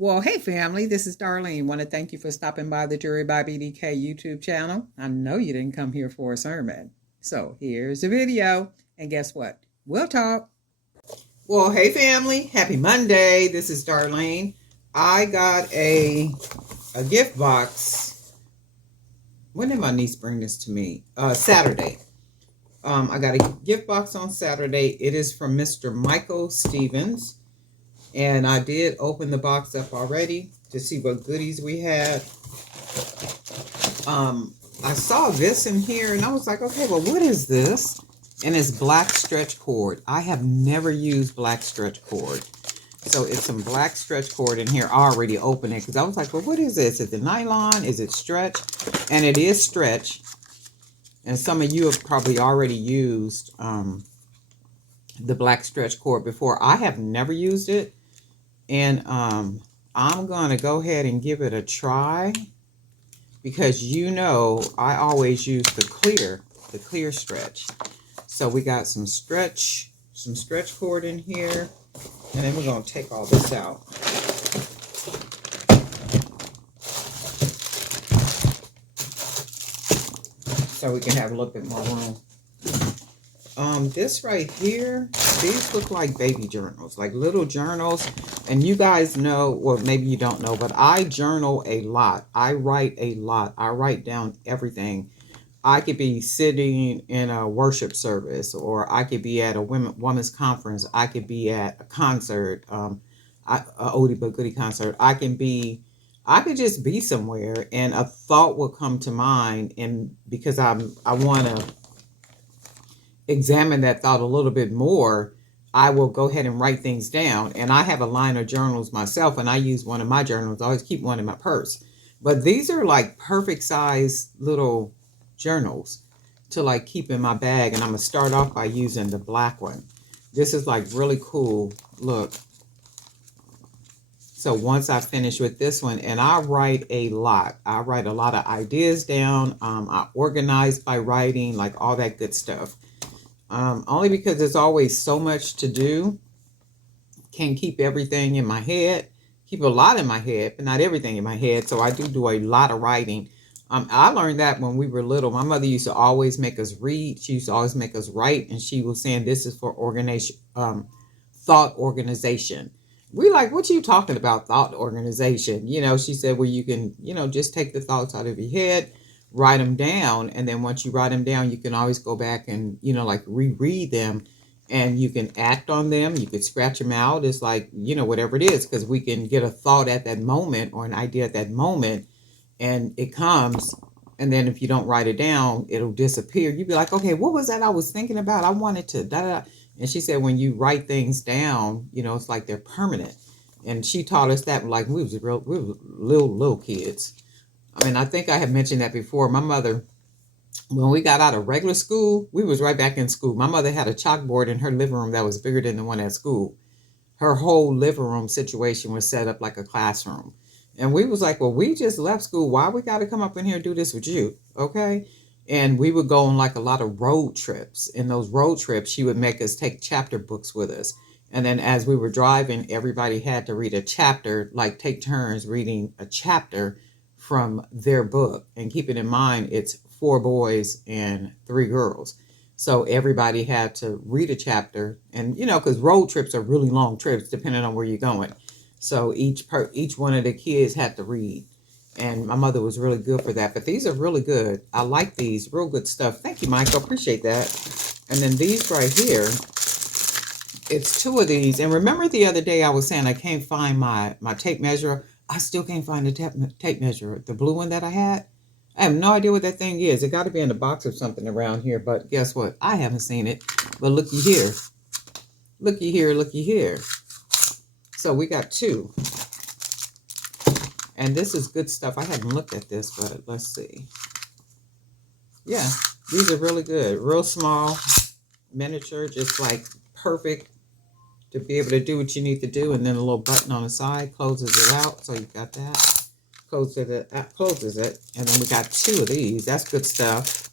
Well, hey family, this is Darlene. Want to thank you for stopping by the Jury by BDK YouTube channel. I know you didn't come here for a sermon. So here's the video. And guess what? We'll talk. Well, hey family, happy Monday. This is Darlene. I got a gift box. When did my niece bring this to me? Saturday. I got a gift box on Saturday. It is from Mr. Michael Stevens. And I did open the box up already to see what goodies we had. I saw this in here and I was like, okay, well, what is this? And it's black stretch cord. I have never used black stretch cord. So it's some black stretch cord in here. I already opened it because I was like, well, what is this? Is it nylon? Is it stretch? And it is stretch. And some of you have probably already used the black stretch cord before. I have never used it. And I'm going to go ahead and give it a try because you know I always use the clear stretch. So we got some stretch cord in here. And then we're going to take all this out. So we can have a little bit more room. This right here, these look like baby journals, like little journals. And you guys know, well, maybe you don't know, but I journal a lot. I write a lot. I write down everything. I could be sitting in a worship service, or I could be at a women's conference. I could be at a concert, a oldie but goodie concert. I could just be somewhere and a thought will come to mind. And because I want to examine that thought a little bit more, I will go ahead and write things down. And I have a line of journals myself, and I use one of my journals. I always keep one in my purse. But these are like perfect size little journals to like keep in my bag. And I'm going to start off by using the black one. This is like really cool. Look. So once I finish with this one, and I write a lot. I write a lot of ideas down. I organize by writing, like all that good stuff. Only because there's always so much to do. Can't keep everything in my head. Keep a lot in my head, but not everything in my head. So I do a lot of writing. I learned that when we were little. My mother used to always make us read. She used to always make us write. And she was saying this is for organization, thought organization. We like, what you talking about, thought organization? You know, she said, well, you can, just take the thoughts out of your head, write them down, and then once you write them down, you can always go back and like reread them, and you can act on them. You could scratch them out. It's like, whatever it is, because we can get a thought at that moment or an idea at that moment, and it comes, and then if you don't write it down, it'll disappear. You'd be like, okay, what was that I was thinking about? I wanted to da da. And she said, when you write things down, it's like they're permanent. And she taught us that like we were little kids. I mean, I think I have mentioned that before. My mother, when we got out of regular school, we was right back in school. My mother had a chalkboard in her living room that was bigger than the one at school. Her whole living room situation was set up like a classroom. And we was like, well, we just left school. Why we got to come up in here and do this with you? Okay. And we would go on like a lot of road trips. In those road trips, she would make us take chapter books with us. And then as we were driving, everybody had to read a chapter, like take turns reading a chapter from their book. And keep it in mind, it's 4 boys and 3 girls. So everybody had to read a chapter. And, because road trips are really long trips, depending on where you're going. So each one of the kids had to read. And my mother was really good for that. But these are really good. I like these. Real good stuff. Thank you, Michael. Appreciate that. And then these right here. It's 2 of these. And remember the other day I was saying I can't find my tape measure. I still can't find the tape measure. The blue one that I had. I have no idea what that thing is. It got to be in the box or something around here. But guess what? I haven't seen it. But looky here. Looky here. Looky here. So we got 2. And this is good stuff. I haven't looked at this, but let's see. Yeah, these are really good. Real small, miniature, just like perfect to be able to do what you need to do. And then a little button on the side closes it out. So you got that. Closes it. And then we got 2 of these. That's good stuff.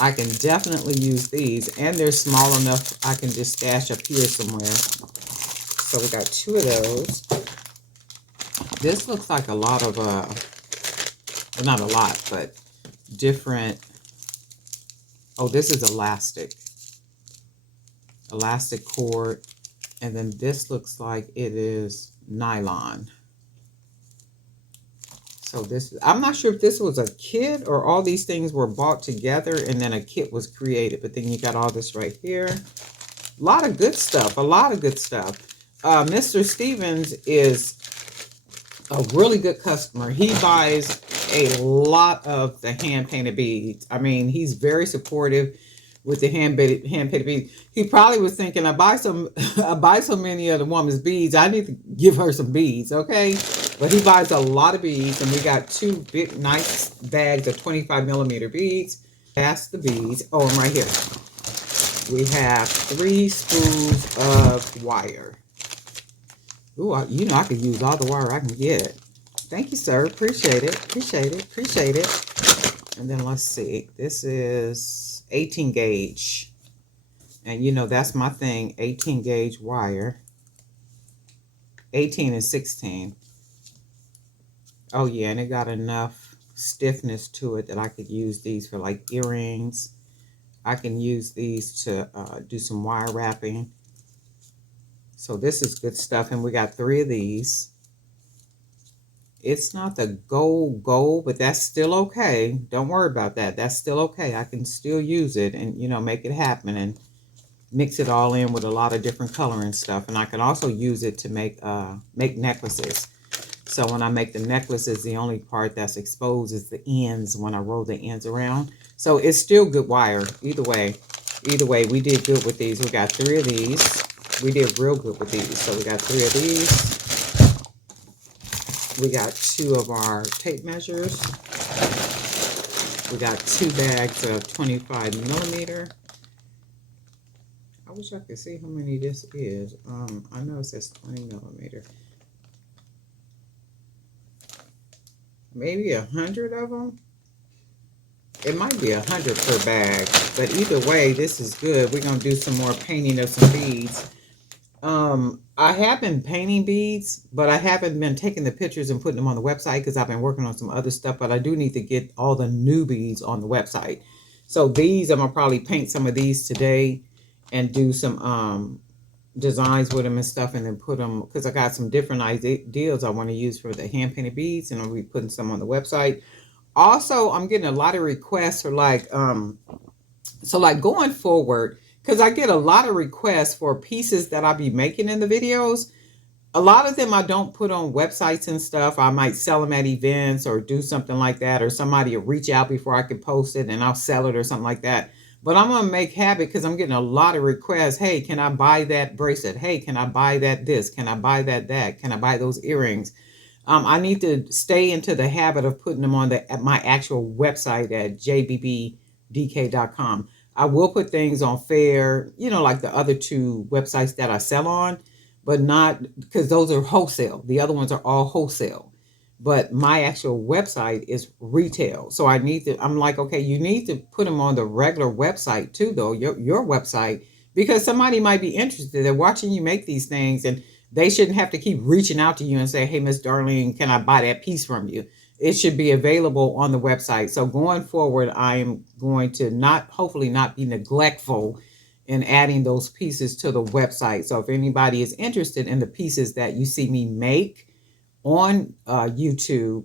I can definitely use these. And they're small enough I can just stash up here somewhere. So we got 2 of those. This looks like a lot of, well, not a lot, but different. Oh, this is elastic cord. And then this looks like it is nylon. So this, I'm not sure if this was a kit or all these things were bought together and then a kit was created. But then you got all this right here. A lot of good stuff. A lot of good stuff. Mr. Stevens is a really good customer. He buys a lot of the hand-painted beads. I mean, he's very supportive with the hand-painted beads. He probably was thinking, I buy so many of the woman's beads, I need to give her some beads, okay? But he buys a lot of beads, and we got 2 big, nice bags of 25mm beads. That's the beads. Oh, and right here, we have 3 spools of wire. Ooh, you know I could use all the wire I can get. Thank you, sir. Appreciate it. Appreciate it. Appreciate it. And then let's see. This is 18 gauge. And you know, that's my thing. 18 gauge wire. 18 and 16. Oh, yeah. And it got enough stiffness to it that I could use these for like earrings. I can use these to do some wire wrapping. So this is good stuff. And we got 3 of these. It's not the gold, but that's still okay. Don't worry about that. That's still okay. I can still use it and, you know, make it happen and mix it all in with a lot of different color and stuff. And I can also use it to make necklaces. So when I make the necklaces, the only part that's exposed is the ends when I roll the ends around. So it's still good wire. Either way, we did good with these. We got 3 of these. We did real good with these. So we got 3 of these. We got 2 of our tape measures. We got 2 bags of 25mm. I wish I could see how many this is. I know it says 20mm. Maybe 100 of them. It might be 100 per bag, but either way, this is good. We're gonna do some more painting of some beads. I have been painting beads, but I haven't been taking the pictures and putting them on the website because I've been working on some other stuff, but I do need to get all the new beads on the website. So these, I'm gonna probably paint some of these today and do some designs with them and stuff, and then put them, because I got some different ideas I want to use for the hand painted beads, and I'll be putting some on the website. Also, I'm getting a lot of requests for like, so like going forward, because I get a lot of requests for pieces that I'll be making in the videos. A lot of them I don't put on websites and stuff. I might sell them at events or do something like that, or somebody will reach out before I can post it and I'll sell it or something like that. But I'm going to make habit because I'm getting a lot of requests. Hey, can I buy that bracelet? Hey, can I buy that this? Can I buy that? Can I buy those earrings? I need to stay into the habit of putting them on at my actual website at jbbdk.com. I will put things on Fair, you know, like the other 2 websites that I sell on, but not, because those are wholesale. The other ones are all wholesale. But my actual website is retail. So I need to, I'm like, okay, you need to put them on the regular website too, though, your website, because somebody might be interested. They're watching you make these things, and they shouldn't have to keep reaching out to you and say, hey, Miss Darlene, can I buy that piece from you? It should be available on the website. So going forward, I am going to hopefully not be neglectful in adding those pieces to the website. So if anybody is interested in the pieces that you see me make on YouTube,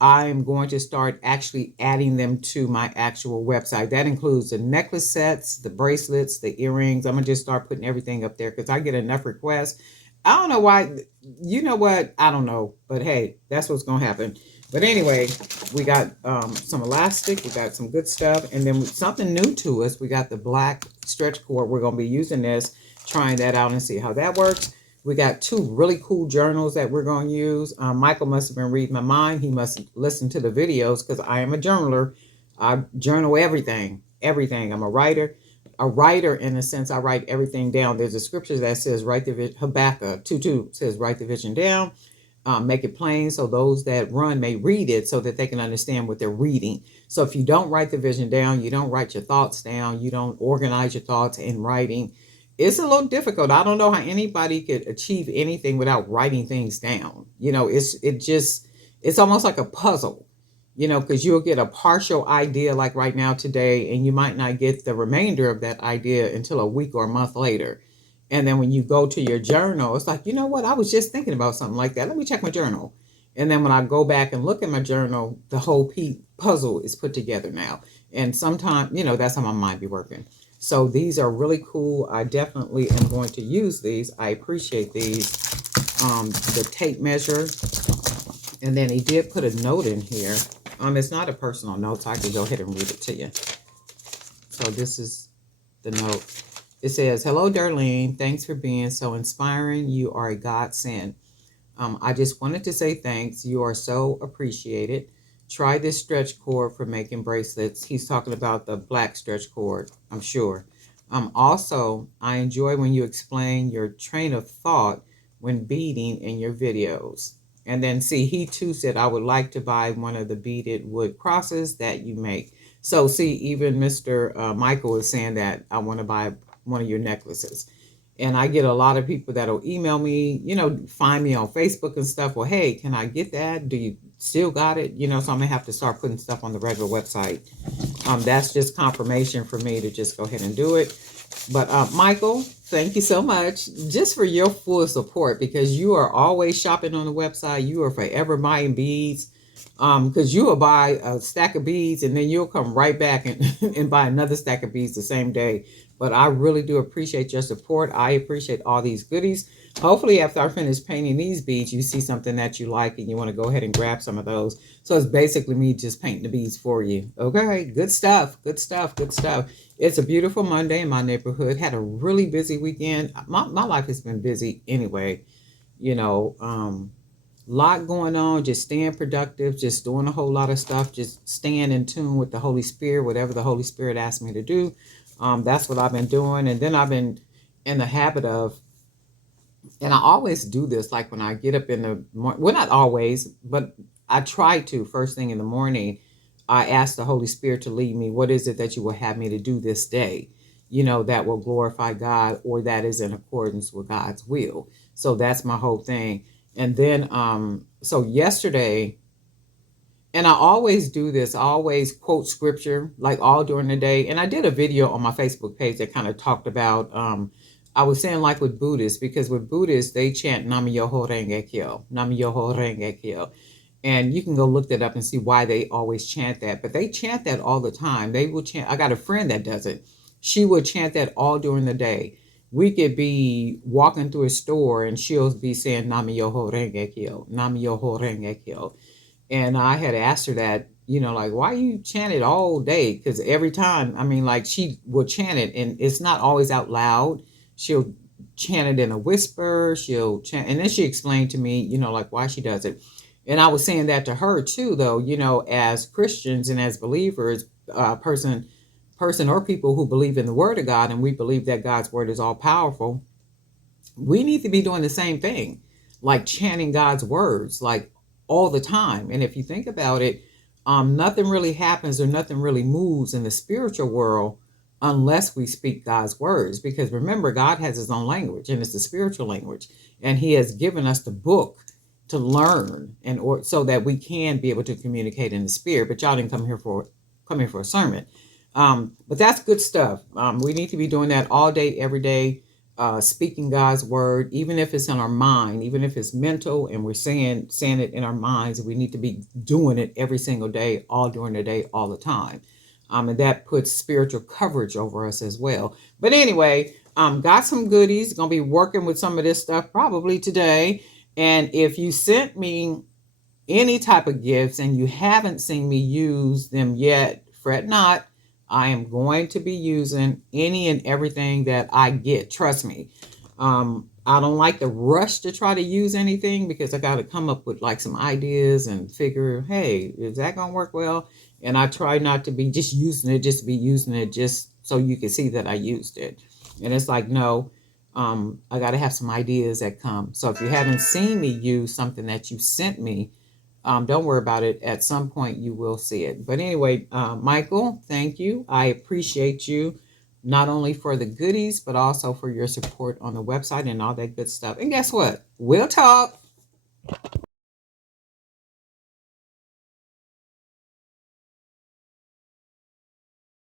I'm going to start actually adding them to my actual website. That includes the necklace sets, the bracelets, the earrings. I'm going to just start putting everything up there because I get enough requests. I don't know why. You know what? I don't know. But hey, that's what's going to happen. But anyway, we got some elastic. We got some good stuff. And then something new to us. We got the black stretch cord. We're going to be using this, trying that out and see how that works. We got 2 really cool journals that we're going to use. Michael must have been reading my mind. He must listen to the videos because I am a journaler. I journal everything. I'm a writer. A writer in a sense, I write everything down. There's a scripture that says, Habakkuk 2:2 says, write the vision down, make it plain so those that run may read it so that they can understand what they're reading. So if you don't write the vision down, you don't write your thoughts down, you don't organize your thoughts in writing, it's a little difficult. I don't know how anybody could achieve anything without writing things down. It's almost like a puzzle, because you'll get a partial idea like right now today, and you might not get the remainder of that idea until a week or a month later. And then when you go to your journal, it's like, you know what? I was just thinking about something like that. Let me check my journal. And then when I go back and look at my journal, the whole puzzle is put together now. And sometimes, that's how my mind be working. So these are really cool. I definitely am going to use these. I appreciate these. The tape measure. And then he did put a note in here. It's not a personal note, so I can go ahead and read it to you. So this is the note. It says, "Hello, Darlene. Thanks for being so inspiring. You are a godsend. I just wanted to say thanks. You are so appreciated. Try this stretch cord for making bracelets." He's talking about the black stretch cord, I'm sure. Also, I enjoy when you explain your train of thought when beading in your videos. And then see, he too said, "I would like to buy one of the beaded wood crosses that you make." So see, even Mr. Michael is saying that I want to buy one of your necklaces. And I get a lot of people that'll email me, find me on Facebook and stuff. Well, hey, can I get that? Do you still got it? So I'm going to have to start putting stuff on the regular website. That's just confirmation for me to just go ahead and do it. But Michael, thank you so much just for your full support, because you are always shopping on the website. You are forever buying beads, because you will buy a stack of beads and then you'll come right back and buy another stack of beads the same day. But I really do appreciate your support. I appreciate all these goodies. Hopefully after I finish painting these beads, you see something that you like and you want to go ahead and grab some of those. So it's basically me just painting the beads for you. Okay, good stuff, good stuff, good stuff. It's a beautiful Monday in my neighborhood. Had a really busy weekend. My life has been busy anyway. Lot going on, just staying productive, just doing a whole lot of stuff, just staying in tune with the Holy Spirit, whatever the Holy Spirit asked me to do. That's what I've been doing. And then I've been in the habit of, and I always do this, like when I get up in the morning, well, not always, but I try to first thing in the morning, I ask the Holy Spirit to lead me. What is it that you will have me to do this day? That will glorify God, or that is in accordance with God's will. So that's my whole thing. And then, so yesterday, and I always do this, I always quote scripture like all during the day. And I did a video on my Facebook page that kind of talked about, I was saying like with Buddhists, because with Buddhists, they chant Nam-myoho Renge Kyo, Nam-myoho Renge Kyo. And you can go look that up and see why they always chant that. But they chant that all the time. They will chant. I got a friend that does it. She will chant that all during the day. We could be walking through a store and she'll be saying Nam-myoho Renge Kyo, Nam-myoho Renge Kyo. And I had asked her that, like, why you chant it all day? Because every time, like she will chant it and it's not always out loud. She'll chant it in a whisper. She'll chant. And then she explained to me, like why she does it. And I was saying that to her too, though, as Christians and as believers, person or people who believe in the word of God, and we believe that God's word is all powerful, we need to be doing the same thing, like chanting God's words, like all the time. And if you think about it, nothing really happens or nothing really moves in the spiritual world unless we speak God's words. Because remember, God has his own language, and it's the spiritual language. And he has given us the book to learn so that we can be able to communicate in the spirit. But y'all didn't come here for a sermon. But that's good stuff. We need to be doing that all day, every day, speaking God's word, even if it's in our mind, even if it's mental and we're saying it in our minds. We need to be doing it every single day, all during the day, all the time. And that puts spiritual coverage over us as well. But anyway, got some goodies. Gonna be working with some of this stuff probably today. And if you sent me any type of gifts and you haven't seen me use them yet, fret not. I am going to be using any and everything that I get. Trust me. I don't like to rush to try to use anything, because I got to come up with like some ideas and figure, hey, is that going to work well? And I try not to be just using it, just to be using it just so you can see that I used it. And it's like, no, I got to have some ideas that come. So if you haven't seen me use something that you sent me, don't worry about it. At some point, you will see it. But anyway, Michael, thank you. I appreciate you. not only for the goodies, but also for your support on the website and all that good stuff. And guess what? We'll talk.